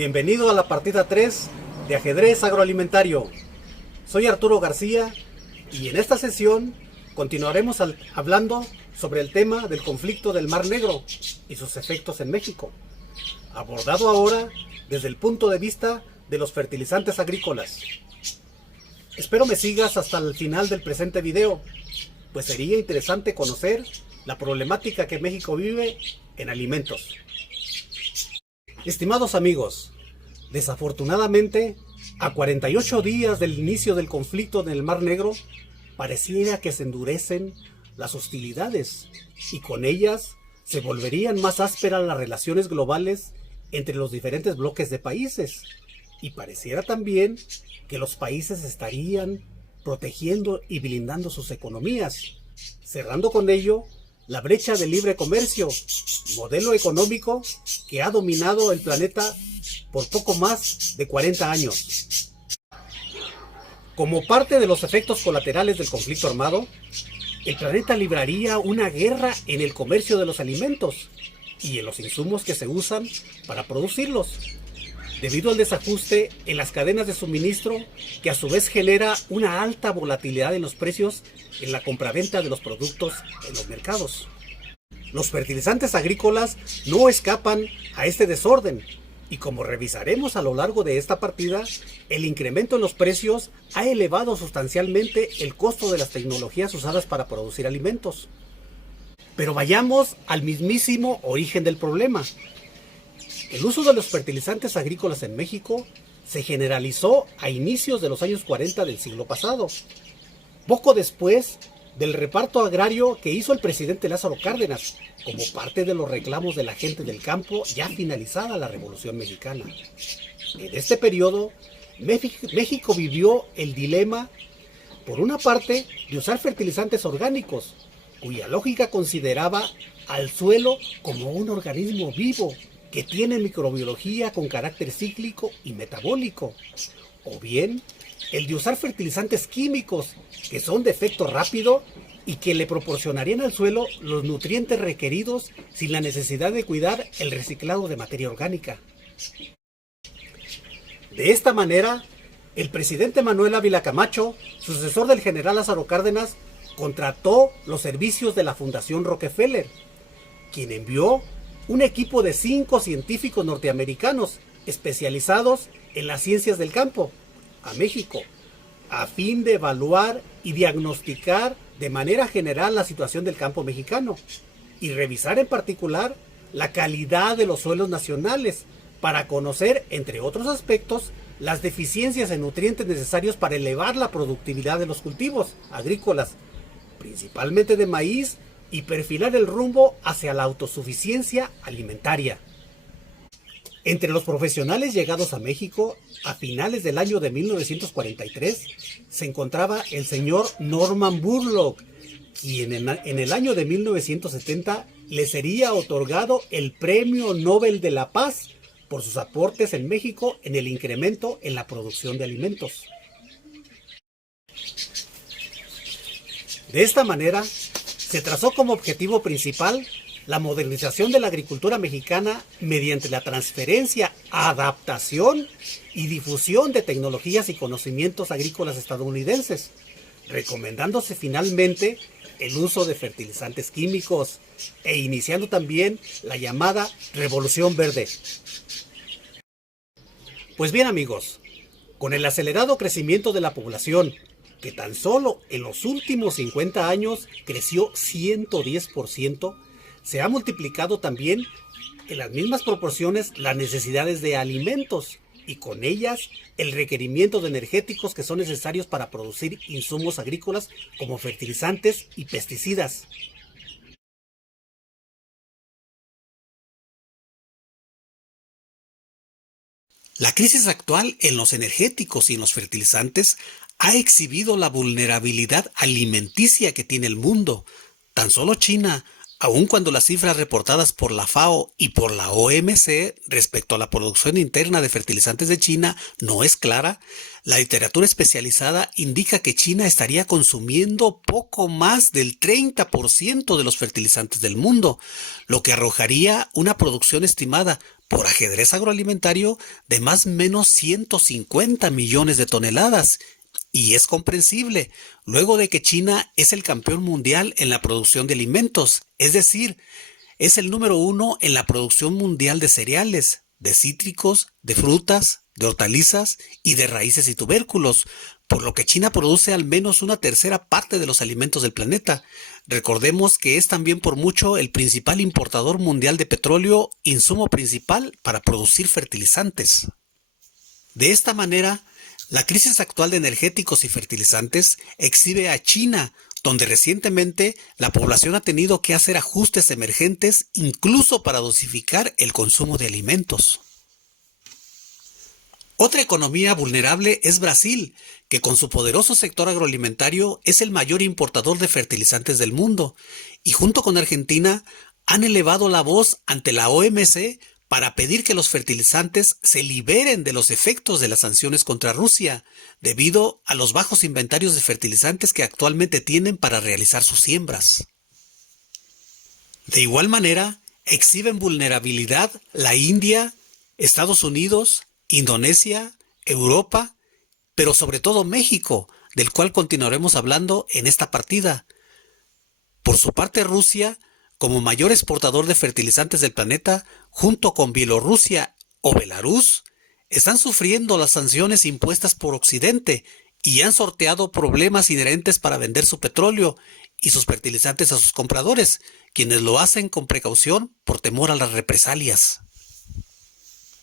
Bienvenido a la partida 3 de Ajedrez Agroalimentario. Soy Arturo García y en esta sesión continuaremos hablando sobre el tema del conflicto del Mar Negro y sus efectos en México, abordado ahora desde el punto de vista de los fertilizantes agrícolas. Espero me sigas hasta el final del presente video, pues sería interesante conocer la problemática que México vive en alimentos. Estimados amigos, desafortunadamente, a 48 días del inicio del conflicto en el Mar Negro, pareciera que se endurecen las hostilidades y con ellas se volverían más ásperas las relaciones globales entre los diferentes bloques de países. Y pareciera también que los países estarían protegiendo y blindando sus economías, cerrando con ello la brecha de libre comercio, modelo económico que ha dominado el planeta por poco más de 40 años. Como parte de los efectos colaterales del conflicto armado, el planeta libraría una guerra en el comercio de los alimentos y en los insumos que se usan para producirlos, debido al desajuste en las cadenas de suministro, que a su vez genera una alta volatilidad en los precios en la compraventa de los productos en los mercados. Los fertilizantes agrícolas no escapan a este desorden, y como revisaremos a lo largo de esta partida, el incremento en los precios ha elevado sustancialmente el costo de las tecnologías usadas para producir alimentos. Pero vayamos al mismísimo origen del problema. El uso de los fertilizantes agrícolas en México se generalizó a inicios de los años 40 del siglo pasado, poco después del reparto agrario que hizo el presidente Lázaro Cárdenas, como parte de los reclamos de la gente del campo ya finalizada la Revolución Mexicana. En este periodo, México vivió el dilema, por una parte, de usar fertilizantes orgánicos, cuya lógica consideraba al suelo como un organismo vivo, que tiene microbiología con carácter cíclico y metabólico, o bien el de usar fertilizantes químicos que son de efecto rápido y que le proporcionarían al suelo los nutrientes requeridos sin la necesidad de cuidar el reciclado de materia orgánica. De esta manera, el presidente Manuel Ávila Camacho, sucesor del general Lázaro Cárdenas, contrató los servicios de la Fundación Rockefeller, quien envió un equipo de 5 científicos norteamericanos especializados en las ciencias del campo a México, a fin de evaluar y diagnosticar de manera general la situación del campo mexicano y revisar en particular la calidad de los suelos nacionales para conocer, entre otros aspectos, las deficiencias en nutrientes necesarios para elevar la productividad de los cultivos agrícolas, principalmente de maíz, y perfilar el rumbo hacia la autosuficiencia alimentaria. Entre los profesionales llegados a México a finales del año de 1943 se encontraba el señor Norman Borlaug, quien en el año de 1970 le sería otorgado el Premio Nobel de la Paz por sus aportes en México en el incremento en la producción de alimentos. De esta manera, se trazó como objetivo principal la modernización de la agricultura mexicana mediante la transferencia, adaptación y difusión de tecnologías y conocimientos agrícolas estadounidenses, recomendándose finalmente el uso de fertilizantes químicos e iniciando también la llamada Revolución Verde. Pues bien amigos, con el acelerado crecimiento de la población, que tan solo en los últimos 50 años creció 110%, se ha multiplicado también en las mismas proporciones las necesidades de alimentos y con ellas el requerimiento de energéticos que son necesarios para producir insumos agrícolas como fertilizantes y pesticidas. La crisis actual en los energéticos y en los fertilizantes ha exhibido la vulnerabilidad alimenticia que tiene el mundo. Tan solo China Aun cuando las cifras reportadas por la FAO y por la OMC respecto a la producción interna de fertilizantes de China no es clara, la literatura especializada indica que China estaría consumiendo poco más del 30% de los fertilizantes del mundo, lo que arrojaría una producción estimada por ajedrez agroalimentario de más o menos 150 millones de toneladas. Y es comprensible, luego de que China es el campeón mundial en la producción de alimentos, es decir, es el número 1 en la producción mundial de cereales, de cítricos, de frutas, de hortalizas y de raíces y tubérculos, por lo que China produce al menos una tercera parte de los alimentos del planeta. Recordemos que es también por mucho el principal importador mundial de petróleo, insumo principal para producir fertilizantes. De esta manera, la crisis actual de energéticos y fertilizantes exhibe a China, donde recientemente la población ha tenido que hacer ajustes emergentes incluso para dosificar el consumo de alimentos. Otra economía vulnerable es Brasil, que con su poderoso sector agroalimentario es el mayor importador de fertilizantes del mundo, y junto con Argentina han elevado la voz ante la OMC para pedir que los fertilizantes se liberen de los efectos de las sanciones contra Rusia, debido a los bajos inventarios de fertilizantes que actualmente tienen para realizar sus siembras. De igual manera, exhiben vulnerabilidad la India, Estados Unidos, Indonesia, Europa, pero sobre todo México, del cual continuaremos hablando en esta partida. Por su parte, Rusia, como mayor exportador de fertilizantes del planeta, junto con Bielorrusia o Belarus, están sufriendo las sanciones impuestas por Occidente y han sorteado problemas inherentes para vender su petróleo y sus fertilizantes a sus compradores, quienes lo hacen con precaución por temor a las represalias.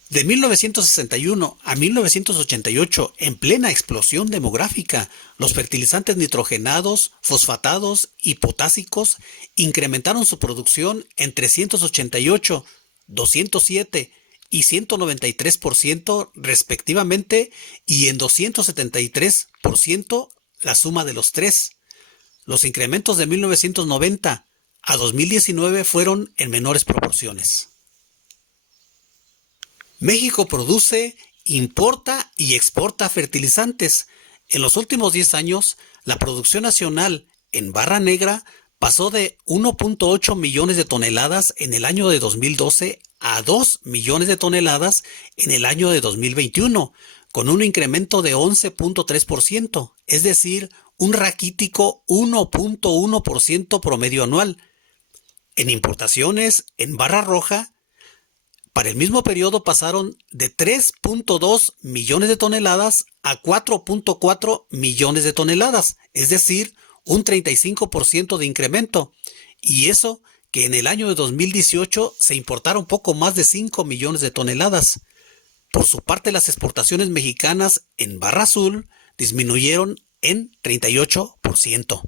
De 1961 a 1988, en plena explosión demográfica, los fertilizantes nitrogenados, fosfatados y potásicos incrementaron su producción en 388, 207 y 193% respectivamente, y en 273% la suma de los tres. Los incrementos de 1990 a 2019 fueron en menores proporciones. México produce, importa y exporta fertilizantes. En los últimos 10 años, la producción nacional en barra negra pasó de 1.8 millones de toneladas en el año de 2012 a 2 millones de toneladas en el año de 2021, con un incremento de 11.3%, es decir, un raquítico 1.1% promedio anual. En importaciones en barra roja, para el mismo periodo pasaron de 3.2 millones de toneladas a 4.4 millones de toneladas, es decir, un 35% de incremento. Y eso que en el año de 2018 se importaron poco más de 5 millones de toneladas. Por su parte, las exportaciones mexicanas en barra azul disminuyeron en 38%.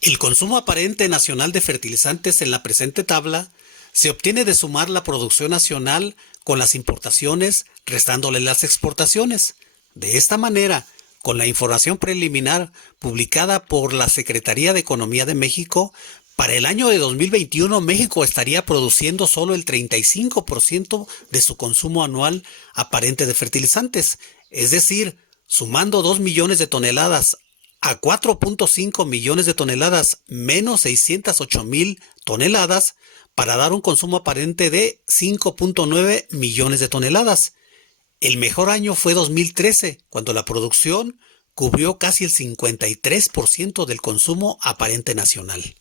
El consumo aparente nacional de fertilizantes en la presente tabla se obtiene de sumar la producción nacional con las importaciones, restándole las exportaciones. De esta manera, con la información preliminar publicada por la Secretaría de Economía de México, para el año de 2021 México estaría produciendo solo el 35% de su consumo anual aparente de fertilizantes, es decir, sumando 2 millones de toneladas a 4.5 millones de toneladas menos 608,000 toneladas, para dar un consumo aparente de 5.9 millones de toneladas. El mejor año fue 2013, cuando la producción cubrió casi el 53% del consumo aparente nacional.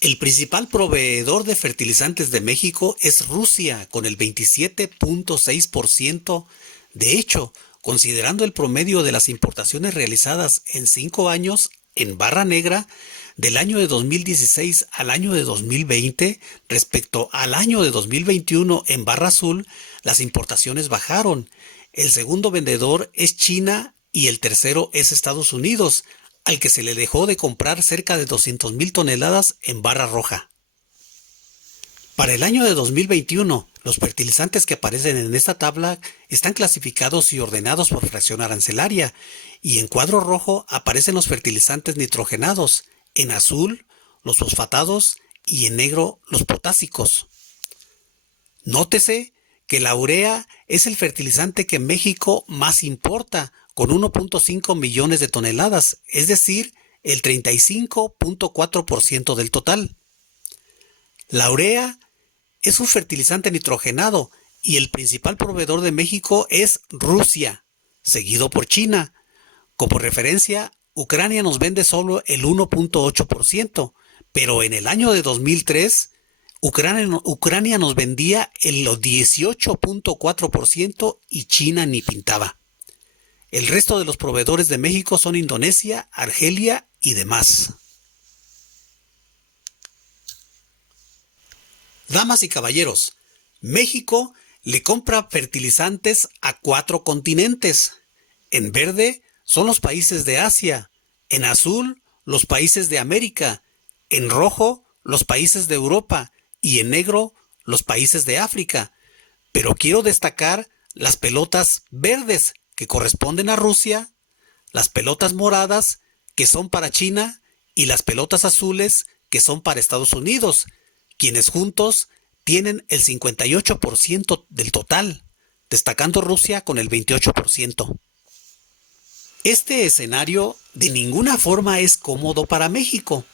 El principal proveedor de fertilizantes de México es Rusia, con el 27.6%. De hecho, considerando el promedio de las importaciones realizadas en 5 años en barra negra, del año de 2016 al año de 2020, respecto al año de 2021 en barra azul, las importaciones bajaron. El segundo vendedor es China y el tercero es Estados Unidos, al que se le dejó de comprar cerca de 200,000 toneladas en barra roja. Para el año de 2021, los fertilizantes que aparecen en esta tabla están clasificados y ordenados por fracción arancelaria, y en cuadro rojo aparecen los fertilizantes nitrogenados, en azul los fosfatados y en negro los potásicos. Nótese que la urea es el fertilizante que México más importa, con 1.5 millones de toneladas, es decir, el 35.4% del total. La urea es un fertilizante nitrogenado y el principal proveedor de México es Rusia, seguido por China. Como referencia, Ucrania nos vende solo el 1.8%, pero en el año de 2003, Ucrania nos vendía el 18.4% y China ni pintaba. El resto de los proveedores de México son Indonesia, Argelia y demás. Damas y caballeros, México le compra fertilizantes a 4 continentes. En verde son los países de Asia, en azul los países de América, en rojo los países de Europa y en negro los países de África. Pero quiero destacar las pelotas verdes que corresponden a Rusia, las pelotas moradas que son para China y las pelotas azules que son para Estados Unidos, quienes juntos tienen el 58% del total, destacando Rusia con el 28%. Este escenario de ninguna forma es cómodo para México,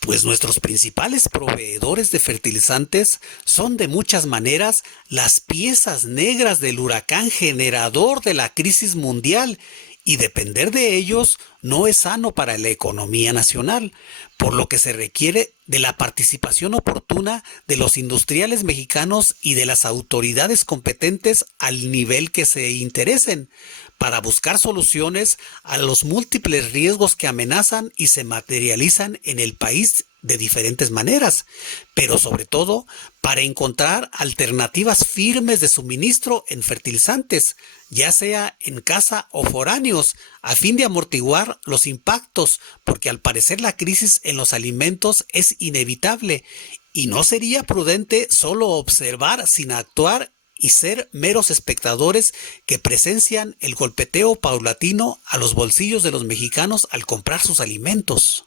pues nuestros principales proveedores de fertilizantes son de muchas maneras las piezas negras del huracán generador de la crisis mundial, y depender de ellos no es sano para la economía nacional, por lo que se requiere de la participación oportuna de los industriales mexicanos y de las autoridades competentes al nivel que se interesen, para buscar soluciones a los múltiples riesgos que amenazan y se materializan en el país de diferentes maneras, pero sobre todo para encontrar alternativas firmes de suministro en fertilizantes, ya sea en casa o foráneos, a fin de amortiguar los impactos, porque al parecer la crisis en los alimentos es inevitable y no sería prudente solo observar sin actuar y ser meros espectadores que presencian el golpeteo paulatino a los bolsillos de los mexicanos al comprar sus alimentos.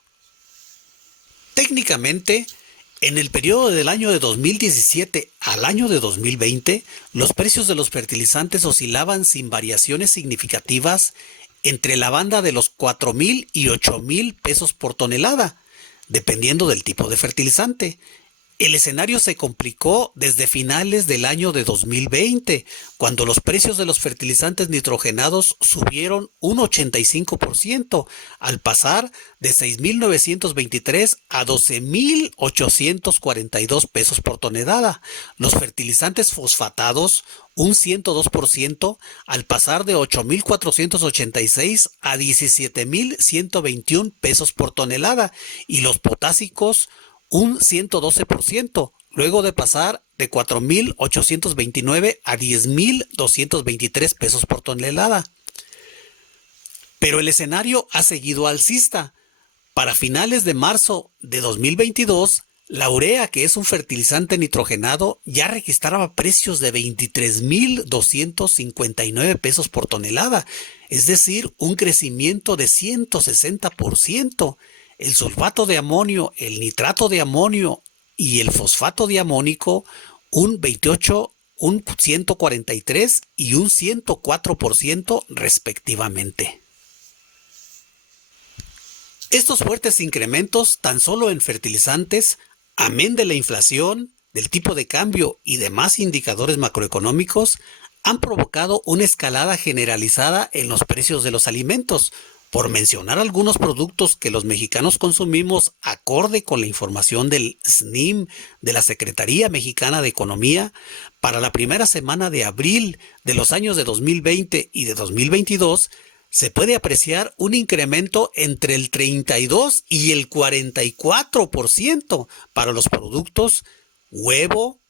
Técnicamente, en el periodo del año de 2017 al año de 2020, los precios de los fertilizantes oscilaban sin variaciones significativas entre la banda de los 4,000 y 8,000 pesos por tonelada, dependiendo del tipo de fertilizante. El escenario se complicó desde finales del año de 2020, cuando los precios de los fertilizantes nitrogenados subieron un 85%, al pasar de 6,923 a 12,842 pesos por tonelada. Los fertilizantes fosfatados, un 102%, al pasar de 8,486 a 17,121 pesos por tonelada, y los potásicos, un 112%, luego de pasar de 4,829 a 10,223 pesos por tonelada. Pero el escenario ha seguido alcista. Para finales de marzo de 2022, la urea, que es un fertilizante nitrogenado, ya registraba precios de 23,259 pesos por tonelada, es decir, un crecimiento de 160%. El sulfato de amonio, el nitrato de amonio y el fosfato diamónico, un 28, un 143 y un 104% respectivamente. Estos fuertes incrementos tan solo en fertilizantes, amén de la inflación, del tipo de cambio y demás indicadores macroeconómicos, han provocado una escalada generalizada en los precios de los alimentos, por mencionar algunos productos que los mexicanos consumimos acorde con la información del SNIM de la Secretaría Mexicana de Economía. Para la primera semana de abril de los años de 2020 y de 2022, se puede apreciar un incremento entre el 32 y el 44% para los productos huevo,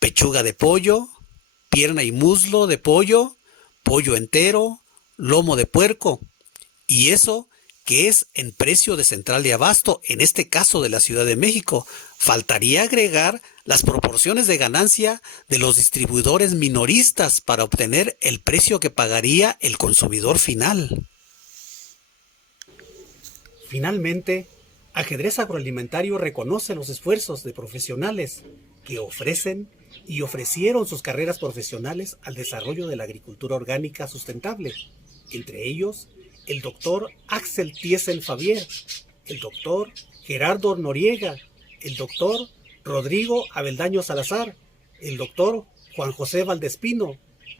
pechuga de pollo, pierna y muslo de pollo, pollo entero, lomo de puerco. Y eso que es en precio de central de abasto, en este caso de la Ciudad de México. Faltaría agregar las proporciones de ganancia de los distribuidores minoristas para obtener el precio que pagaría el consumidor final. Finalmente, Ajedrez Agroalimentario reconoce los esfuerzos de profesionales que ofrecen y ofrecieron sus carreras profesionales al desarrollo de la agricultura orgánica sustentable, entre ellos el doctor Axel Thiesen Favier, el doctor Gerardo Noriega, el doctor Rodrigo Abeldaño Salazar, el doctor Juan José Valdespino,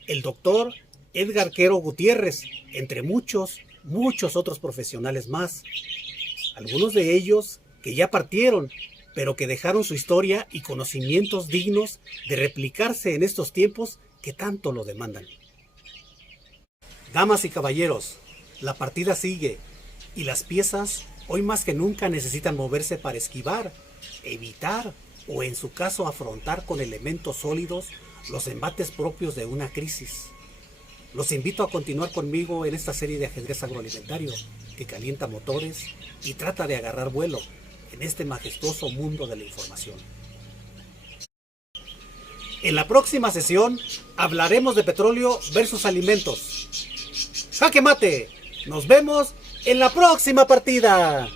el doctor Edgar Quero Gutiérrez, entre muchos otros profesionales más. Algunos de ellos que ya partieron, pero que dejaron su historia y conocimientos dignos de replicarse en estos tiempos que tanto lo demandan. Damas y caballeros, la partida sigue y las piezas hoy más que nunca necesitan moverse para esquivar, evitar o en su caso afrontar con elementos sólidos los embates propios de una crisis. Los invito a continuar conmigo en esta serie de ajedrez agroalimentario que calienta motores y trata de agarrar vuelo en este majestuoso mundo de la información. En la próxima sesión hablaremos de petróleo versus alimentos. ¡Jaque mate! ¡Nos vemos en la próxima partida!